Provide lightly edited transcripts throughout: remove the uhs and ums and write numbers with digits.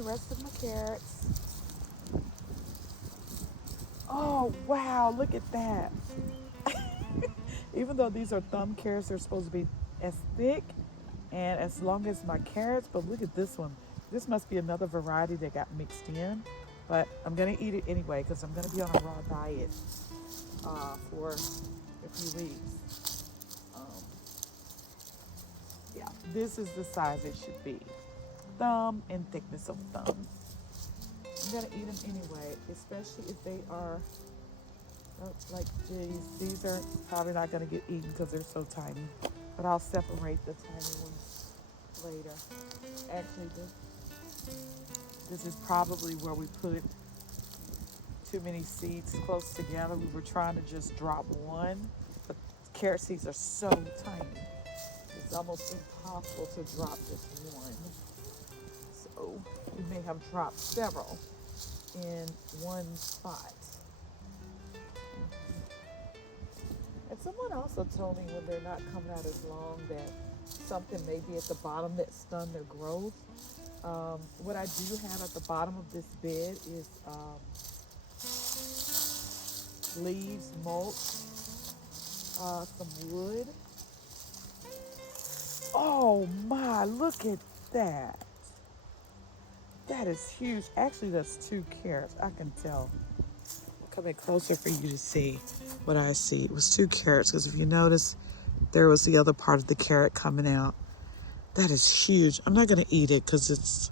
the rest of my carrots. Oh, wow, look at that. Even though these are thumb carrots, they're supposed to be as thick and as long as my carrots, but look at this one. This must be another variety that got mixed in, but I'm gonna eat it anyway because I'm gonna be on a raw diet for a few weeks. Um, yeah, this is the size it should be. Thumb and thickness of thumb. I'm gonna eat them anyway, especially if they are like these. These are probably not gonna get eaten because they're so tiny, but I'll separate the tiny ones later. Actually, this is probably where we put too many seeds close together. We were trying to just drop one, but carrot seeds are so tiny. It's almost impossible to drop just one. So we may have dropped several in one spot. And someone also told me when they're not coming out as long that something may be at the bottom that stunned their growth. What I do have at the bottom of this bed is leaves, mulch, some wood. Oh my, look at that. That is huge. Actually, that's 2 carrots. I can tell. I'll come in closer for you to see what I see. It was 2 carrots because if you notice, there was the other part of the carrot coming out. That is huge. I'm not going to eat it because it's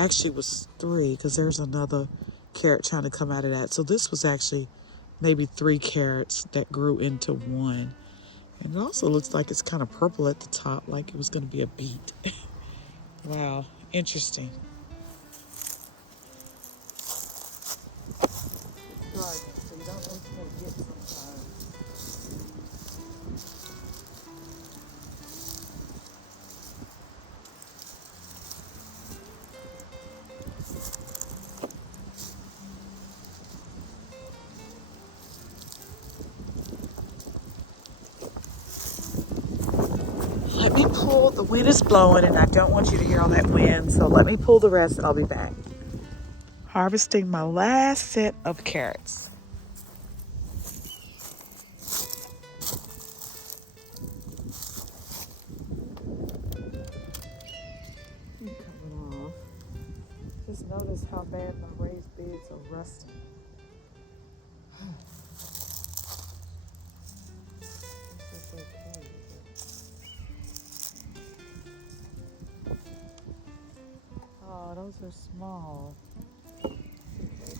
actually was 3 because there's another carrot trying to come out of that. So this was actually maybe 3 carrots that grew into one. And it also looks like it's kind of purple at the top, like it was going to be a beet. Wow, interesting. Garden, so you don't know what you're going to get sometimes. Let me pull, the wind is blowing and I don't want you to hear all that wind, so let me pull the rest and I'll be back. Harvesting my last set of carrots. Coming off. Just notice how bad my raised beds are rusting. It's okay. Oh, those are small. Okay.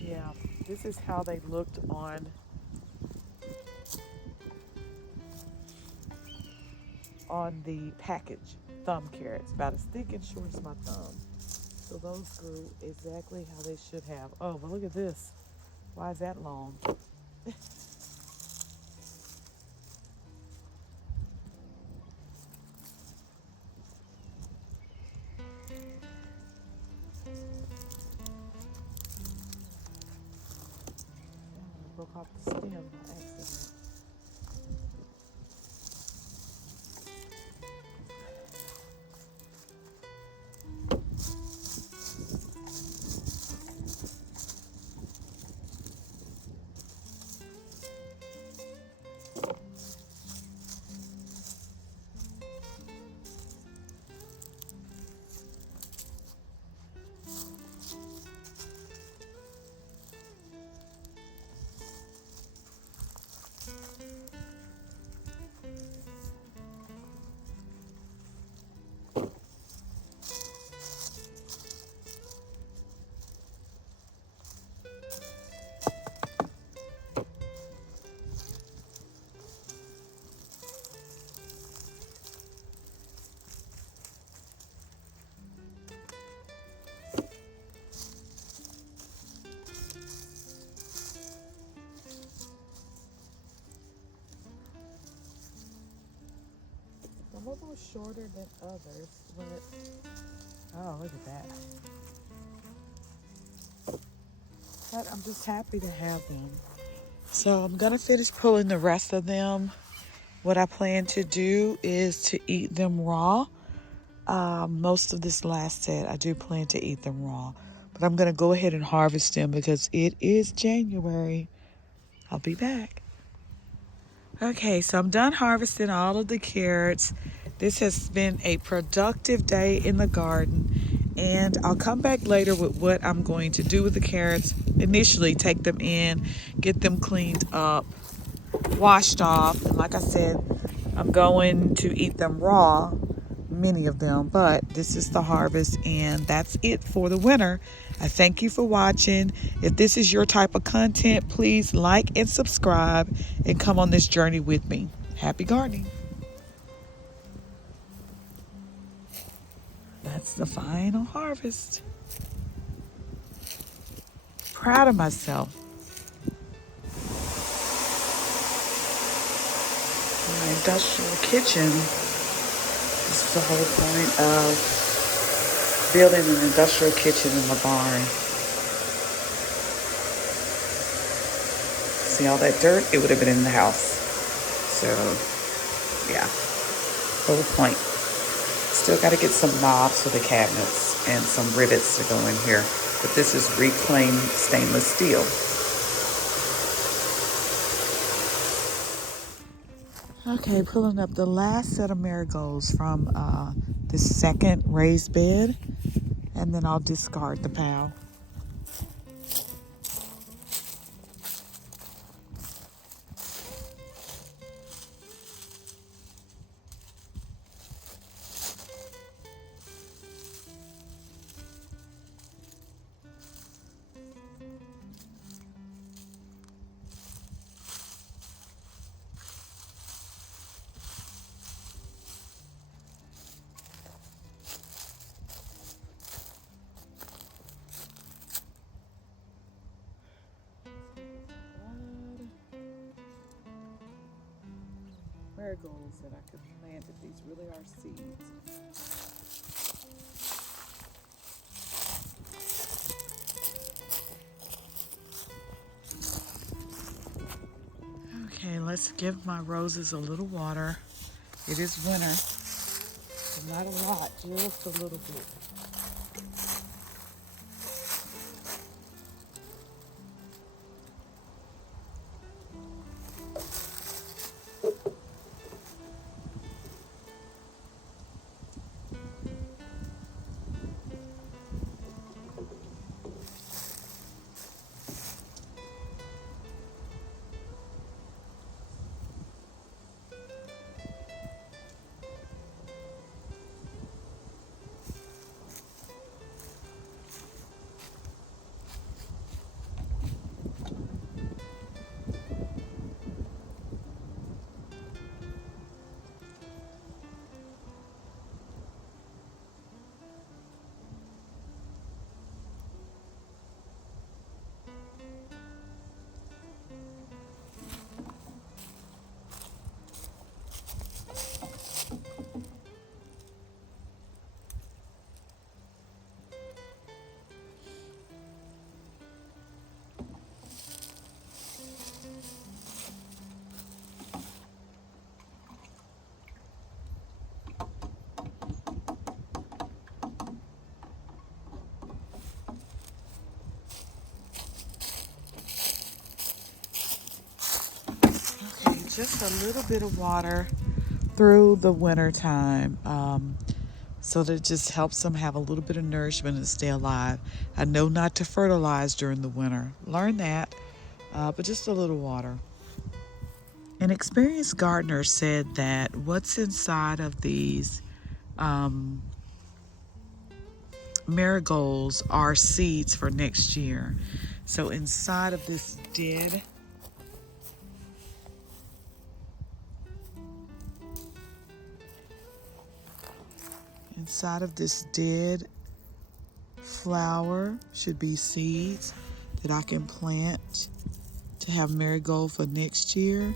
Yeah, this is how they looked on the package. Thumb carrots, about as thick and short as my thumb. So those grew exactly how they should have. Oh, but look at this. Why is that long? I broke off the stem by accident. Some of them are shorter than others, but oh, look at that. but I'm just happy to have them. So I'm gonna finish pulling the rest of them. What I plan to do is to eat them raw. Most of this last set, I do plan to eat them raw. But I'm gonna go ahead and harvest them because it is January. I'll be back. Okay, so I'm done harvesting all of the carrots. This has been a productive day in the garden, and I'll come back later with what I'm going to do with the carrots. Initially, take them in, get them cleaned up, washed off, and like I said, I'm going to eat them raw, many of them, but this is the harvest, and that's it for the winter. I thank you for watching. If this is your type of content, please like and subscribe and come on this journey with me. Happy gardening. That's the final harvest. Proud of myself. My industrial kitchen. This is the whole point of building an industrial kitchen in the barn. See all that dirt? It would have been in the house. So, yeah, whole point. Still got to get some knobs for the cabinets and some rivets to go in here. But this is reclaimed stainless steel. Okay, pulling up the last set of marigolds from the second raised bed, and then I'll discard the pile. Marigolds that I could plant if these really are seeds. Okay, let's give my roses a little water. It is winter, so not a lot, just a little bit. Just a little bit of water through the winter time, so that it just helps them have a little bit of nourishment and stay alive. I know not to fertilize during the winter. Learn that, but just a little water. An experienced gardener said that what's inside of these marigolds are seeds for next year. So inside of this dead flower should be seeds that I can plant to have marigold for next year.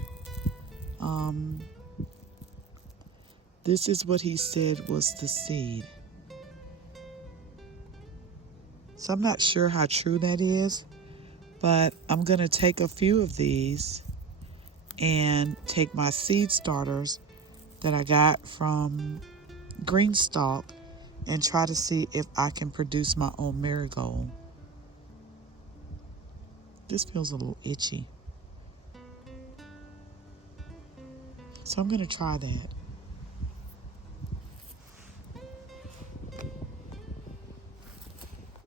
This is what he said was the seed. So I'm not sure how true that is, But I'm going to take a few of these and take my seed starters that I got from Greenstalk and try to see if I can produce my own marigold. This feels a little itchy. So I'm going to try that.